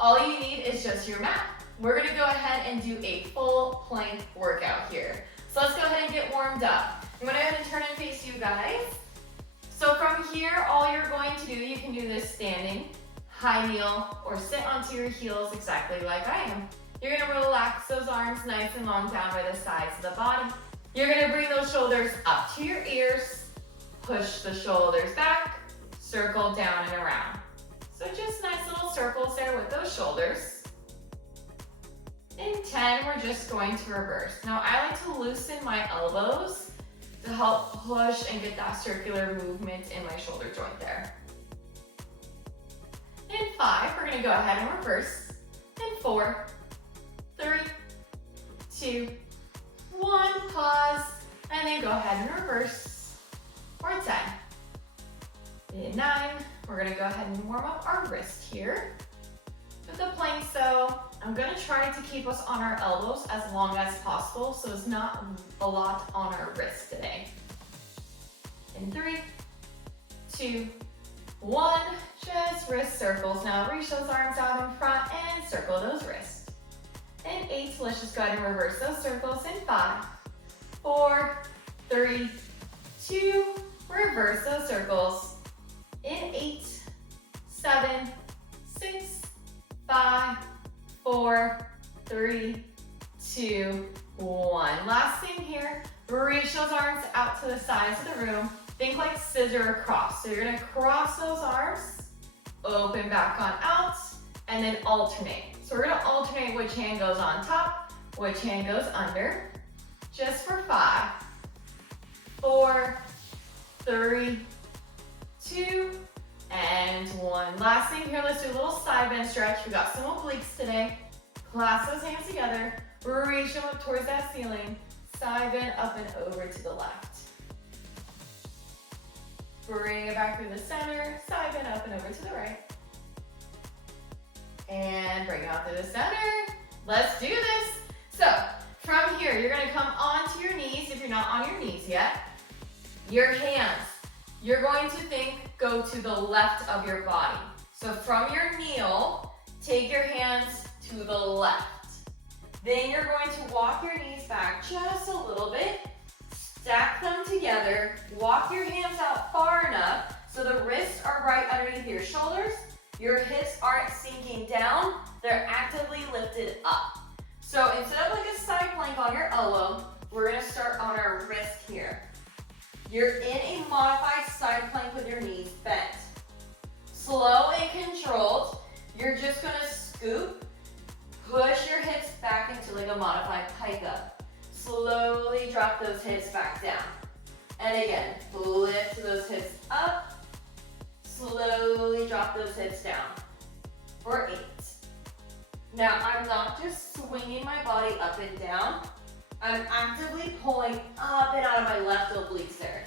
all you need is just your mat. We're gonna go ahead and do a full plank workout here. So let's go ahead and get warmed up. I'm gonna go ahead and turn and face you guys. So from here, all you're going to do, you can do this standing, high kneel, or sit onto your heels exactly like I am. You're gonna relax those arms nice and long down by the sides of the body. You're gonna bring those shoulders up to your ears, push the shoulders back, circle down and around. So just nice little circles there with those shoulders. In 10, we're just going to reverse. Now I like to loosen my elbows to help push and get that circular movement in my shoulder joint there. In 5, we're gonna go ahead and reverse. In 4, 3, 2, 1, pause, and then go ahead and reverse for 10. In 9, we're gonna go ahead and warm up our wrist here with the plank. So I'm gonna try to keep us on our elbows as long as possible, so it's not a lot on our wrist today. In 3, 2, 1, just wrist circles. Now reach those arms out in front and circle those wrists. In 8, let's just go ahead and reverse those circles. In 5, 4, 3, 2, reverse those circles. In 8, 7, 6, 5, 4, 3, 2, 1. Last thing here, reach those arms out to the sides of the room. Think like scissor across. So you're gonna cross those arms, open back on out, and then alternate. So we're gonna alternate which hand goes on top, which hand goes under. Just for 5, 4, 3, 2, and 1. Last thing here, let's do a little side bend stretch. We got some obliques today. Clasp those hands together, reach them up towards that ceiling, side bend up and over to the left. Bring it back through the center, side bend up and over to the right. And bring it out to the center. Let's do this. So from here, you're gonna come onto your knees if you're not on your knees yet. Your hands, you're going to go to the left of your body. So from your kneel, take your hands to the left. Then you're going to walk your knees back just a little bit, stack them together, walk your hands out far enough so the wrists are right underneath your shoulders. Your hips aren't sinking down, they're actively lifted up. So instead of like a side plank on your elbow, we're gonna start on our wrist here. You're in a modified side plank with your knees bent. Slow and controlled, you're just gonna scoop, push your hips back into like a modified pike up. Slowly drop those hips back down. And again, lift those hips up, slowly drop those hips down for 8. Now, I'm not just swinging my body up and down. I'm actively pulling up and out of my left obliques there.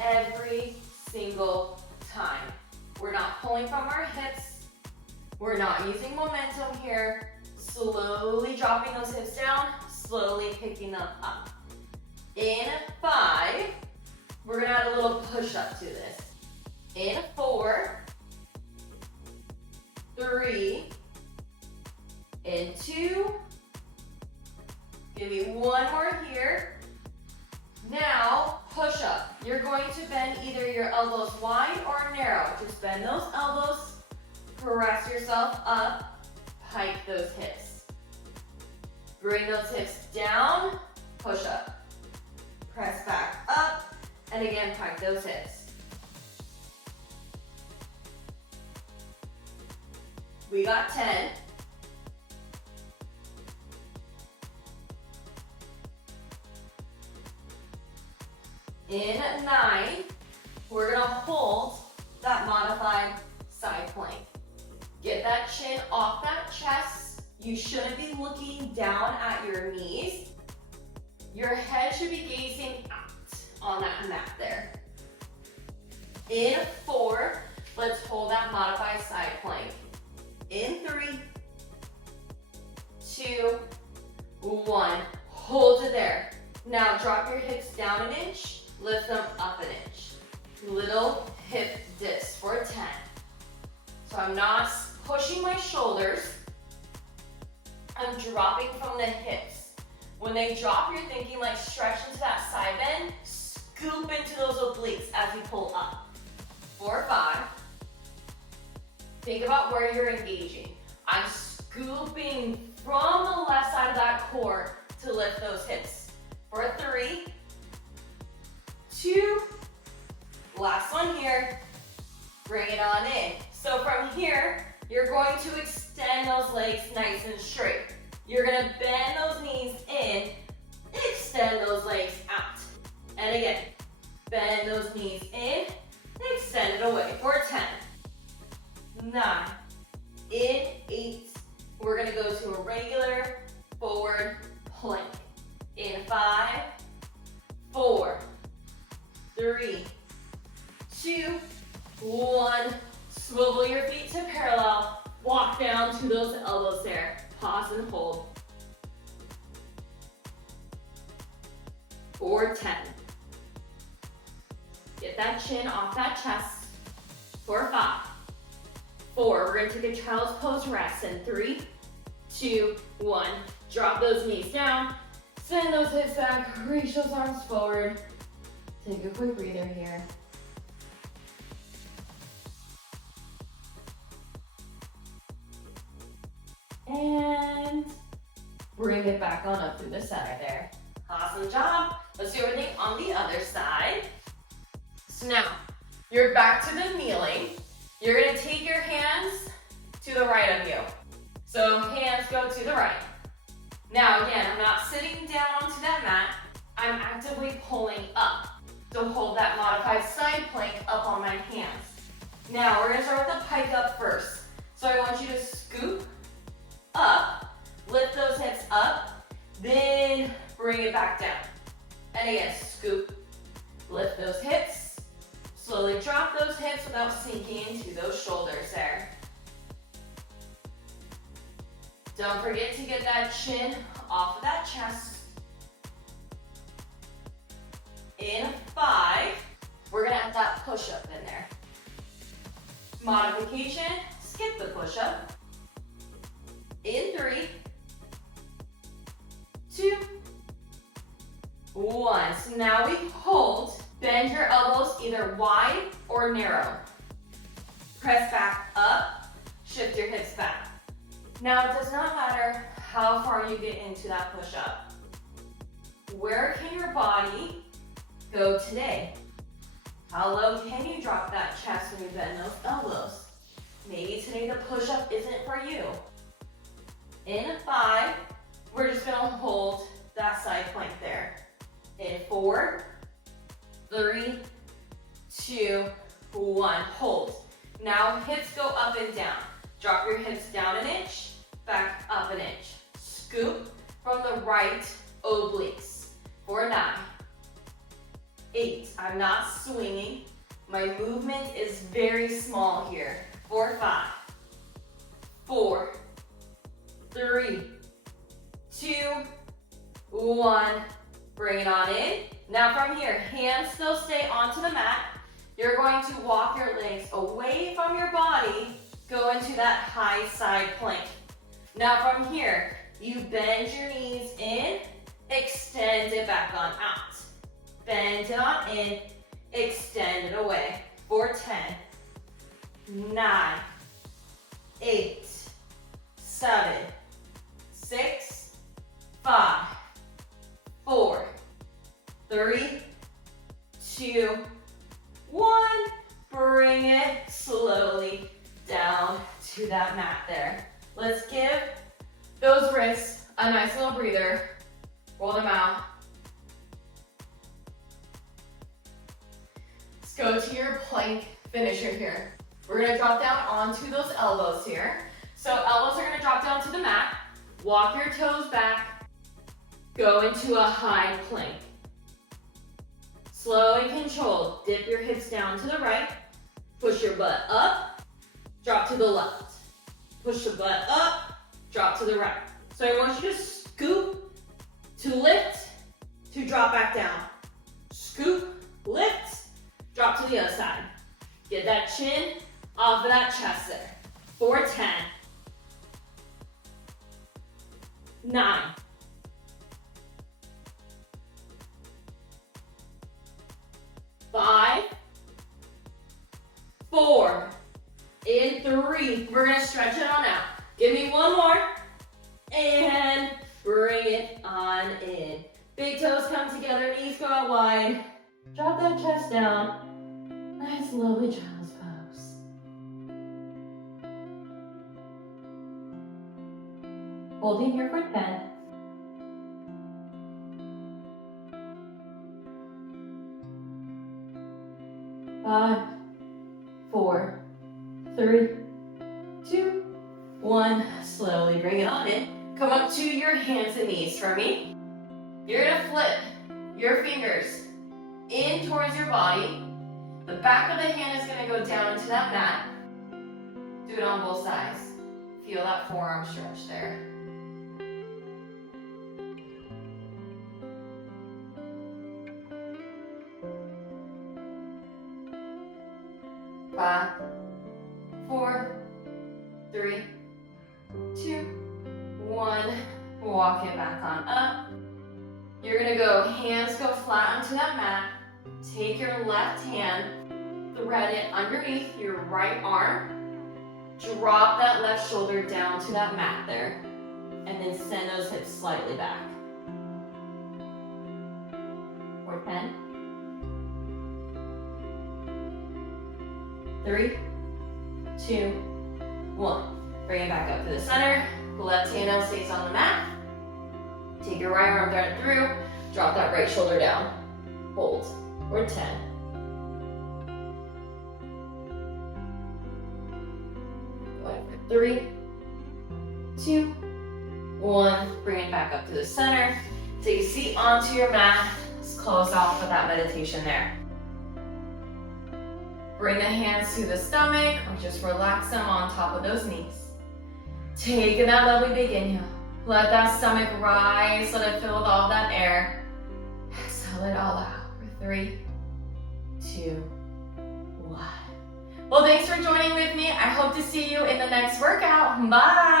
Every single time. We're not pulling from our hips. We're not using momentum here. Slowly dropping those hips down, slowly picking them up. In 5, we're gonna add a little push up to this. In 4, 3, in 2, give me one more here. Now, push up. You're going to bend either your elbows wide or narrow. Just bend those elbows, press yourself up, pike those hips. Bring those hips down, push up. Press back up, and again, pike those hips. We got 10. In 9, we're gonna hold that modified side plank. Get that chin off that chest. You shouldn't be looking down at your knees. Your head should be gazing out on that mat there. In 4, let's hold that modified side plank. In 3, 2, 1. Hold it there. Now drop your hips down an inch, lift them up an inch. Little hip dips for 10. So I'm not pushing my shoulders, I'm dropping from the hips. When they drop, you're thinking like stretch into that side bend, scoop into those obliques as you pull up. 4, 5. Think about where you're engaging. I'm scooping from the left side of that core to lift those hips. For 3, 2, last one here. Bring it on in. So from here, you're going to extend those legs nice and straight. You're gonna bend those knees in, extend those legs out. And again, bend those knees in, extend it away. For 10, 9, in 8, we're gonna go to a regular forward plank. In 5, 4, 3, 2, 1. Swivel your feet to parallel. Walk down to those elbows there. Pause and hold. For 10. Get that chin off that chest. For 5, 4. We're going to take a child's pose rest. In 3, 2, 1. Drop those knees down. Send those hips back. Reach those arms forward. Take a quick breather here. And bring it back on up through the center there. Awesome job. Let's do everything on the other side. So now, you're back to the kneeling. You're gonna take your hands to the right of you. So hands go to the right. Now again, I'm not sitting down onto that mat. I'm actively pulling up. So hold that modified side plank up on my hands. Now we're gonna start with the pike up first. So I want you to scoop up, lift those hips up, then bring it back down. And again, scoop, lift those hips, slowly drop those hips without sinking into those shoulders there. Don't forget to get that chin off of that chest. In 5, we're gonna add that push-up in there. Modification, skip the push-up. In 3, 2, 1. So now we hold. Bend your elbows either wide or narrow. Press back up, shift your hips back. Now it does not matter how far you get into that push-up. Where can your body go today? How low can you drop that chest when you bend those elbows? Maybe today the push-up isn't for you. In 5, we're just gonna hold that side plank there. In 4, 3, 2, 1, hold. Now hips go up and down. Drop your hips down an inch, back up an inch. Scoop from the right obliques. For 9, 8, I'm not swinging. My movement is very small here. For 5, 4, 3, 2, 1. Bring it on in. Now from here, hands still stay onto the mat. You're going to walk your legs away from your body, go into that high side plank. Now from here, you bend your knees in, extend it back on out. Bend it on in, extend it away. For 10, 9, 8, 7, 6, 5, 4, 3, 2, 1. Bring it slowly down to that mat there. Let's give those wrists a nice little breather. Roll them out. Let's go to your plank finisher here. We're gonna drop down onto those elbows here. So elbows are gonna drop down to the mat. Walk your toes back. Go into a high plank. Slow and controlled. Dip your hips down to the right. Push your butt up. Drop to the left. Push the butt up. Drop to the right. So I want you to scoop, to lift, to drop back down. Scoop, lift, drop to the other side. Get that chin off of that chest there. For 10, 9, 5, 4, and 3. We're gonna stretch it on out. Give me one more, and bring it on in. Big toes come together, knees go out wide. Drop that chest down. Nice, lovely child's pose. Holding here for 10. 5, 4, 3, 2, 1. Slowly bring it on in. Come up to your hands and knees for me. You're gonna flip your fingers in towards your body. The back of the hand is gonna go down into that mat. Do it on both sides. Feel that forearm stretch there. Five, 4, 3, 2, 1. Walk it back on up. You're gonna go, hands go flat onto that mat. Take your left hand, thread it underneath your right arm. Drop that left shoulder down to that mat there. And then send those hips slightly back. For 10. 3, 2, 1. Bring it back up to the center. The left hand now stays on the mat. Take your right arm down through. Drop that right shoulder down. Hold. For 10. 3, 2, 1. Bring it back up to the center. Take a seat onto your mat. Let's close off with that meditation there. Bring the hands to the stomach, or just relax them on top of those knees. Take that lovely big inhale. Let that stomach rise, let it fill with all that air. Exhale it all out for 3, 2, 1. Well, thanks for joining with me. I hope to see you in the next workout. Bye.